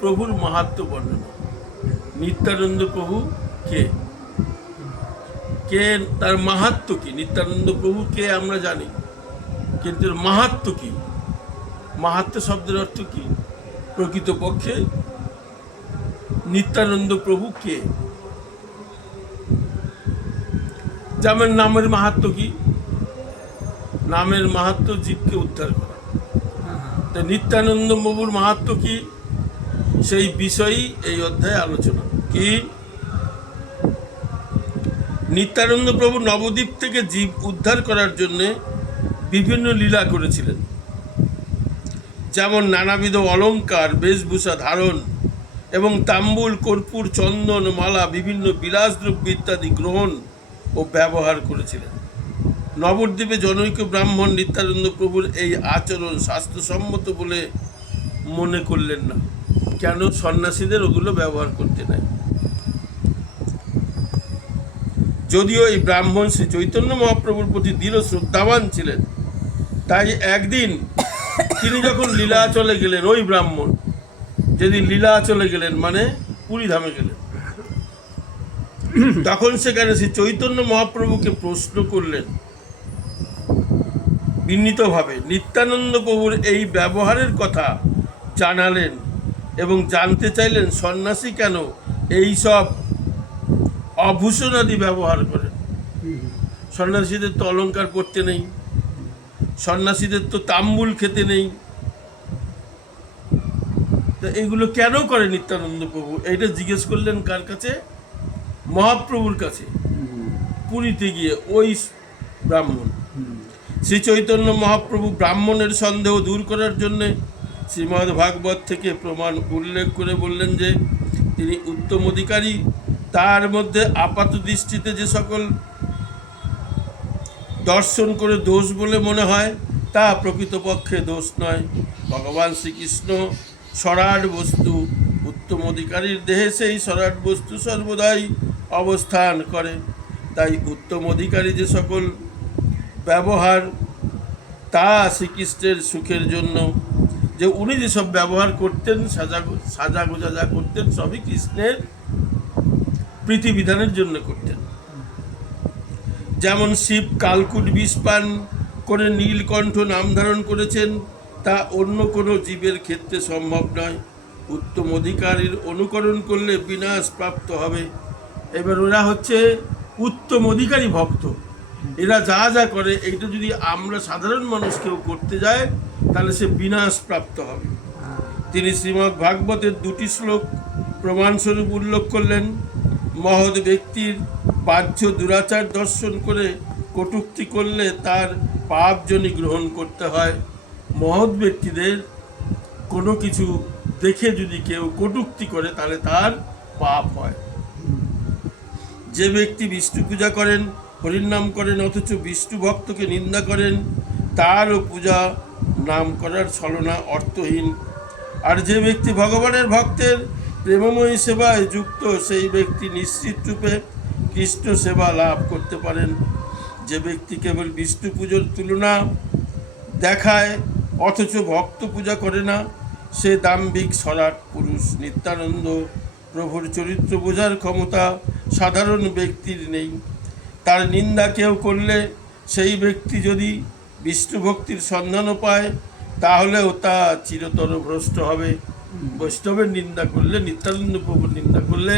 প্রভুর মাহাত্ম্য বর্ণনা। নিত্যানন্দ প্রভু কে, কে তার মাহাত্ম্য কি? নিত্যানন্দ প্রভু কে আমরা জানি, কিন্তু মাহাত্ম্য কি? মাহাত্ম্য শব্দের অর্থ কি? প্রকৃতপক্ষে নিত্যানন্দ প্রভু কে? যেমন নামের মাহাত্ম্য কি? নামের মাহাত্ম্য জীবকে উদ্ধার করা। তো নিত্যানন্দ প্রভুর মাহাত্ম্য কি, সেই বিষয়ই এই অধ্যায়ে আলোচনা। কি? নিত্যানন্দ প্রভু নবদ্বীপ থেকে জীব উদ্ধার করার জন্যে বিভিন্ন লীলা করেছিলেন। যেমন নানাবিধ অলঙ্কার, বেশভূষা ধারণ এবং তাম্বুল, কর্পূর, চন্দন, মালা, বিভিন্ন বিলাসদ্রব্য ইত্যাদি গ্রহণ ও ব্যবহার করেছিলেন। নবদ্বীপে জনৈক ব্রাহ্মণ নিত্যানন্দ প্রভুর এই আচরণ স্বাস্থ্যসম্মত বলে মনে করলেন না। কেন? সন্ন্যাসীদের ওগুলো ব্যবহার করতে নাই। যদিও এই ব্রাহ্মণ শ্রী চৈতন্য মহাপ্রভুর প্রতি দৃঢ় শ্রদ্ধাবান ছিলেন, তাই একদিন তিনি যখন লীলাচলে গেলেন, ওই ব্রাহ্মণ যেদিন লীলাচলে গেলেন মানে পুরীধামে গেলেন, তখন সেখানে শ্রী চৈতন্য মহাপ্রভুকে প্রশ্ন করলেন বিনীতভাবে। নিত্যানন্দ প্রভুর এই ব্যবহারের কথা জানালেন এবং জানতে চাইলেন সন্ন্যাসী কেন এই সব অভূষণাদি ব্যবহার করেন। সন্ন্যাসীদের তো অলঙ্কার পরতে নেই, সন্ন্যাসীদের তো তাম্বুল খেতে নেই, তো এইগুলো কেন করে নিত্যানন্দ প্রভু? এইটা জিজ্ঞেস করলেন কার কাছে? মহাপ্রভুর কাছে, পুরীতে গিয়ে ওই ব্রাহ্মণ। শ্রী চৈতন্য মহাপ্রভু ব্রাহ্মণের সন্দেহ দূর করার জন্যে শ্রীমদ্ ভাগবত থেকে প্রমাণ উল্লেখ করে বললেন যে তিনি উত্তম অধিকারী। তার মধ্যে আপাত দৃষ্টিতে যে সকল দর্শন করে দোষ বলে মনে হয় তা প্রকৃতপক্ষে দোষ নয়। ভগবান শ্রীকৃষ্ণ সরাট বস্তু, উত্তম অধিকারীর দেহে সেই সরাট বস্তু সর্বদাই অবস্থান করে। তাই উত্তম অধিকারী যে সকল ব্যবহার তা শ্রীকৃষ্ণের সুখের জন্য। যে উনি যেসব ব্যবহার করতেন, সাজাগোজা যা করতেন, সবই কৃষ্ণের প্রীতিবিধানের জন্য করতেন। যেমন শিব কালকুট বিষ পান করে নীলকণ্ঠ নাম ধারণ করেছেন, তা অন্য কোনো জীবের ক্ষেত্রে সম্ভব নয়। উত্তম অধিকারীর অনুকরণ করলে বিনাশ প্রাপ্ত হবে। এবার ওরা হচ্ছে উত্তম অধিকারী ভক্ত। এরা যা যা করে এইটা যদি আমরা সাধারণ মানুষ কেউ করতে যায় তাহলে সে বিনাশ প্রাপ্ত হবে। তিনি শ্রীমদ্ ভাগবতের 2টি শ্লোক প্রমাণস্বরূপ উল্লেখ করলেন। মহৎ ব্যক্তির বাহ্য দুরাচার দর্শন করে কটূক্তি করলে তার পাপজনি গ্রহণ করতে হয়। মহৎ ব্যক্তিদের কোনো কিছু দেখে যদি কেউ কটূক্তি করে তাহলে তার পাপ হয়। যে ব্যক্তি বিষ্ণু পূজা করেন, হরির নাম করেন, অথচ বিষ্ণু ভক্তকে নিন্দা করেন, তারও পূজা নাম করার ছলনা অর্থহীন। আর যে ব্যক্তি ভগবানের ভক্তের প্রেমময়ী সেবায় যুক্ত, সেই ব্যক্তি নিশ্চিত রূপে কৃষ্ণ সেবা লাভ করতে পারেন। যে ব্যক্তি কেবল বিষ্ণু পুজোর তুলনা দেখায় অথচ ভক্ত পূজা করে না, সে দাম্ভিক সরাট পুরুষ। নিত্যানন্দ প্রভুর চরিত্র বোঝার ক্ষমতা সাধারণ ব্যক্তির নেই। তার নিন্দা কেউ করলে সেই ব্যক্তি যদি বিষ্ণু ভক্তির সন্ধানও পায় তাহলেও তা চিরতর ভ্রষ্ট হবে। বৈষ্ণবের নিন্দা করলে, নিত্যানন্দ প্রভুর নিন্দা করলে,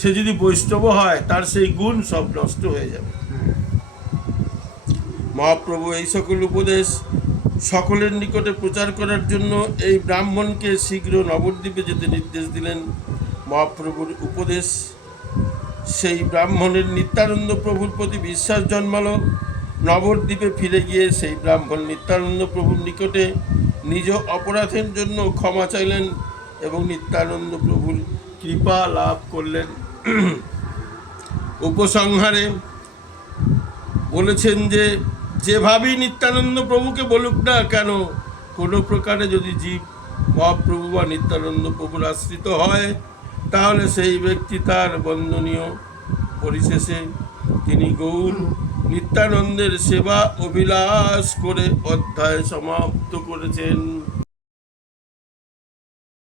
সে যদি বৈষ্ণব হয় তার সেই গুণ সব নষ্ট হয়ে যাবে। মহাপ্রভু এই সকল উপদেশ সকলের নিকটে প্রচার করার জন্য এই ব্রাহ্মণকে শীঘ্র নবদ্বীপে যেতে নির্দেশ দিলেন। মহাপ্রভুর উপদেশ সেই ব্রাহ্মণের নিত্যানন্দ প্রভুর প্রতি বিশ্বাস জন্মালো। নবদ্বীপে ফিরে গিয়ে সেই ব্রাহ্মণ নিত্যানন্দ প্রভুর নিকটে নিজ অপরাধের জন্য ক্ষমা চাইলেন এবং নিত্যানন্দ প্রভুর কৃপা লাভ করলেন। উপসংহারে বলেছেন যে যেভাবেই নিত্যানন্দ প্রভুকে বলুক না কেন, কোনো প্রকারে যদি জীব মহাপ্রভু বা নিত্যানন্দ প্রভুর আশ্রিত হয় তাহলে সেই ব্যক্তি তার বন্দনীয়। পরিশেষে তিনি গৌর নিত্যানন্দের সেবা অভিলাষ করে অধ্যায় সমাপ্ত করেছেন।